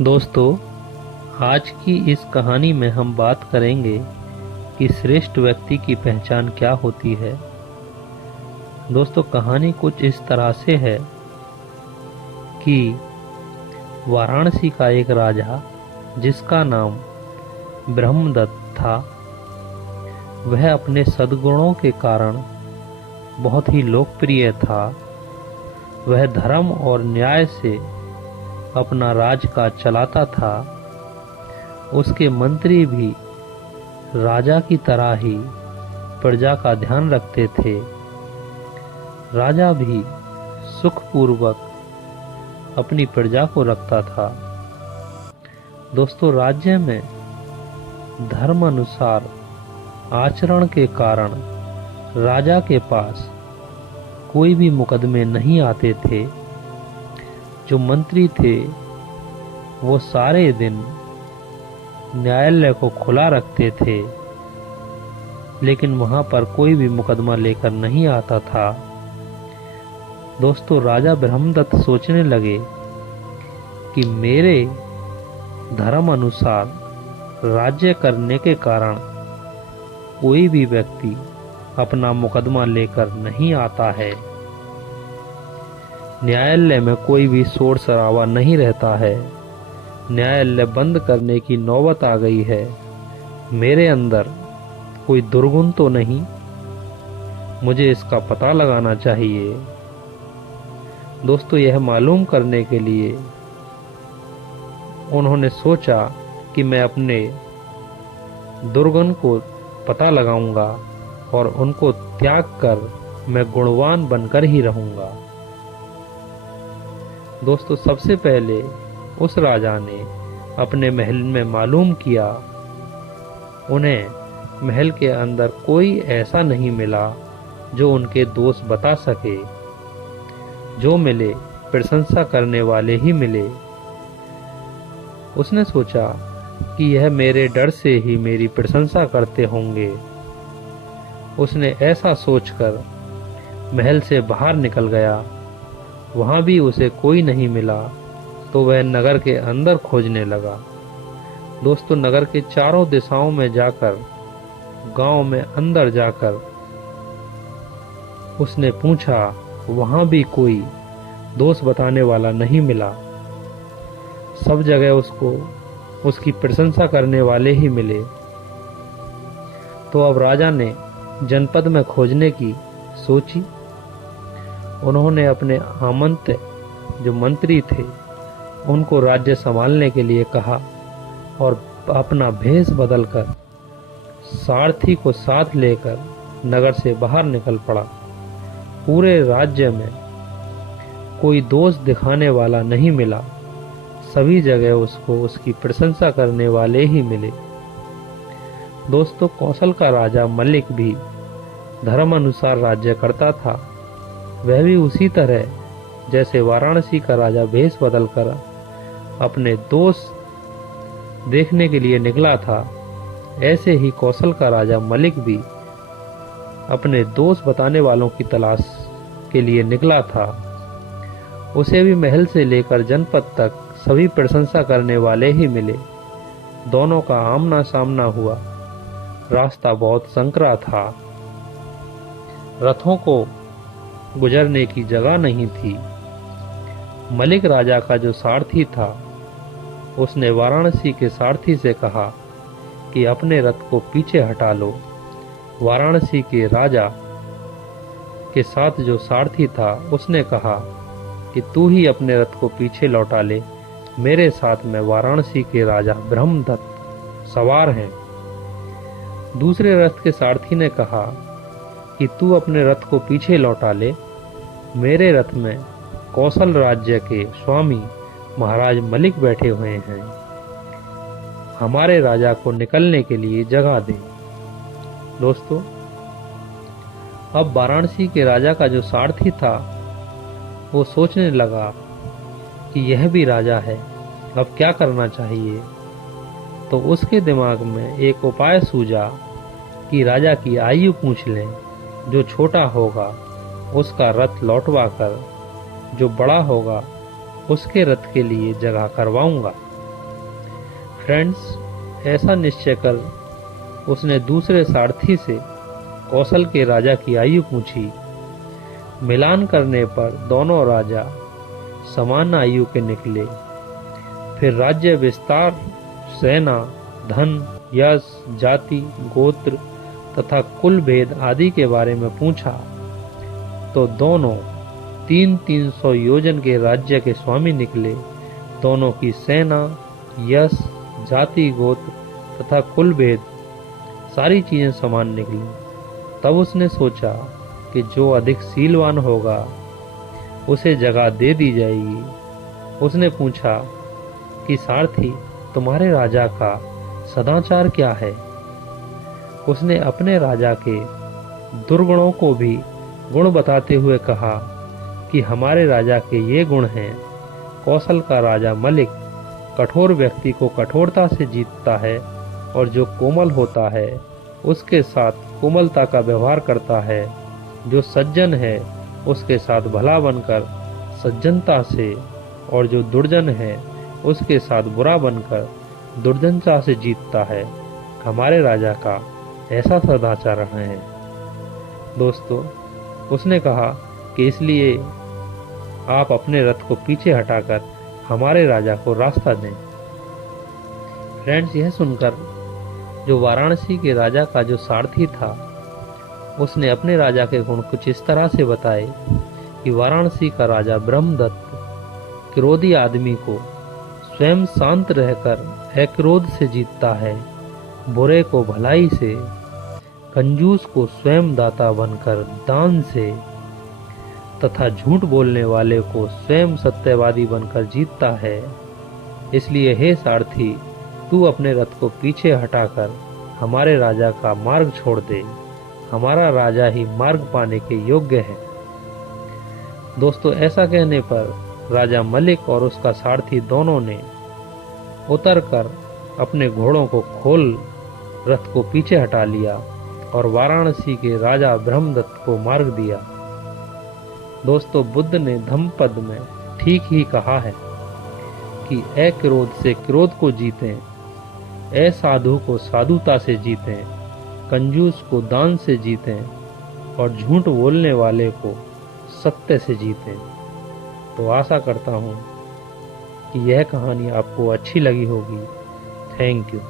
दोस्तों, आज की इस कहानी में हम बात करेंगे कि श्रेष्ठ व्यक्ति की पहचान क्या होती है। दोस्तों, कहानी कुछ इस तरह से है कि वाराणसी का एक राजा जिसका नाम ब्रह्मदत्त था, वह अपने सद्गुणों के कारण बहुत ही लोकप्रिय था। वह धर्म और न्याय से अपना राजकाज चलाता था। उसके मंत्री भी राजा की तरह ही प्रजा का ध्यान रखते थे। राजा भी सुखपूर्वक अपनी प्रजा को रखता था। दोस्तों, राज्य में धर्म अनुसार आचरण के कारण राजा के पास कोई भी मुकदमे नहीं आते थे। जो मंत्री थे वो सारे दिन न्यायालय को खुला रखते थे, लेकिन वहां पर कोई भी मुकदमा लेकर नहीं आता था। दोस्तों, राजा ब्रह्मदत्त सोचने लगे कि मेरे धर्म अनुसार राज्य करने के कारण कोई भी व्यक्ति अपना मुकदमा लेकर नहीं आता है। न्यायालय में कोई भी शोर शराबा नहीं रहता है। न्यायालय बंद करने की नौबत आ गई है। मेरे अंदर कोई दुर्गुण तो नहीं, मुझे इसका पता लगाना चाहिए। दोस्तों, यह मालूम करने के लिए उन्होंने सोचा कि मैं अपने दुर्गुण को पता लगाऊंगा और उनको त्याग कर मैं गुणवान बनकर ही रहूंगा। दोस्तों, सबसे पहले उस राजा ने अपने महल में मालूम किया। उन्हें महल के अंदर कोई ऐसा नहीं मिला जो उनके दोष बता सके। जो मिले प्रशंसा करने वाले ही मिले। उसने सोचा कि यह मेरे डर से ही मेरी प्रशंसा करते होंगे। उसने ऐसा सोचकर महल से बाहर निकल गया। वहां भी उसे कोई नहीं मिला तो वह नगर के अंदर खोजने लगा। दोस्तों, नगर के चारों दिशाओं में जाकर, गांव में अंदर जाकर उसने पूछा, वहां भी कोई दोष बताने वाला नहीं मिला। सब जगह उसको उसकी प्रशंसा करने वाले ही मिले। तो अब राजा ने जनपद में खोजने की सोची। उन्होंने अपने आमंत्रित जो मंत्री थे उनको राज्य संभालने के लिए कहा और अपना भेष बदलकर सारथी को साथ लेकर नगर से बाहर निकल पड़ा। पूरे राज्य में कोई दोष दिखाने वाला नहीं मिला। सभी जगह उसको उसकी प्रशंसा करने वाले ही मिले। दोस्तों, कौशल का राजा मलिक भी धर्म अनुसार राज्य करता था। वह भी उसी तरह जैसे वाराणसी का राजा भेष बदलकर अपने दोष देखने के लिए निकला था, ऐसे ही कौशल का राजा मलिक भी अपने दोष बताने वालों की तलाश के लिए निकला था। उसे भी महल से लेकर जनपद तक सभी प्रशंसा करने वाले ही मिले। दोनों का आमना सामना हुआ। रास्ता बहुत संकरा था। रथों को गुजरने की जगह नहीं थी। मलिक राजा का जो सारथी था उसने वाराणसी के सारथी से कहा कि अपने रथ को पीछे हटा लो। वाराणसी के राजा के साथ जो सारथी था उसने कहा कि तू ही अपने रथ को पीछे लौटा ले। मेरे साथ में वाराणसी के राजा ब्रह्मदत्त सवार हैं। दूसरे रथ के सारथी ने कहा कि तू अपने रथ को पीछे लौटा ले। मेरे रथ में कौशल राज्य के स्वामी महाराज मलिक बैठे हुए हैं। हमारे राजा को निकलने के लिए जगह दे। दोस्तों, अब वाराणसी के राजा का जो सारथी था वो सोचने लगा कि यह भी राजा है, अब क्या करना चाहिए। तो उसके दिमाग में एक उपाय सूझा कि राजा की आयु पूछ लें। जो छोटा होगा उसका रथ लौटवा कर जो बड़ा होगा उसके रथ के लिए जगह करवाऊंगा। फ्रेंड्स, ऐसा निश्चय कर उसने दूसरे सारथी से कौशल के राजा की आयु पूछी। मिलान करने पर दोनों राजा समान आयु के निकले। फिर राज्य विस्तार, सेना, धन, यश, जाति, गोत्र तथा कुल भेद आदि के बारे में पूछा तो दोनों 300 योजन के राज्य के स्वामी निकले। दोनों की सेना, यश, जाति, गोत्र तथा कुल भेद सारी चीजें समान निकली। तब उसने सोचा कि जो अधिक शीलवान होगा उसे जगह दे दी जाएगी। उसने पूछा कि सारथी, तुम्हारे राजा का सदाचार क्या है? उसने अपने राजा के दुर्गुणों को भी गुण बताते हुए कहा कि हमारे राजा के ये गुण हैं। कौशल का राजा मलिक कठोर व्यक्ति को कठोरता से जीतता है और जो कोमल होता है उसके साथ कोमलता का व्यवहार करता है। जो सज्जन है उसके साथ भला बनकर सज्जनता से, और जो दुर्जन है उसके साथ बुरा बनकर दुर्जनता से जीतता है। हमारे राजा का ऐसा सदाचार है। दोस्तों, उसने कहा कि इसलिए आप अपने रथ को पीछे हटाकर हमारे राजा को रास्ता दें। फ्रेंड्स, यह सुनकर जो वाराणसी के राजा का जो सारथी था उसने अपने राजा के गुण कुछ इस तरह से बताए कि वाराणसी का राजा ब्रह्मदत्त क्रोधी आदमी को स्वयं शांत रहकर अक्रोध से जीतता है, बुरे को भलाई से, कंजूस को स्वयं दाता बनकर दान से तथा झूठ बोलने वाले को स्वयं सत्यवादी बनकर जीतता है। इसलिए हे सारथी, तू अपने रथ को पीछे हटाकर हमारे राजा का मार्ग छोड़ दे। हमारा राजा ही मार्ग पाने के योग्य है। दोस्तों, ऐसा कहने पर राजा मलिक और उसका सारथी दोनों ने उतरकर अपने घोड़ों को खोल रथ को पीछे हटा लिया और वाराणसी के राजा ब्रह्मदत्त को मार्ग दिया। दोस्तों, बुद्ध ने धम्मपद में ठीक ही कहा है कि अक्रोध से क्रोध को जीतें, असाधु को साधुता से जीतें, कंजूस को दान से जीतें और झूठ बोलने वाले को सत्य से जीतें। तो आशा करता हूँ कि यह कहानी आपको अच्छी लगी होगी। Thank you.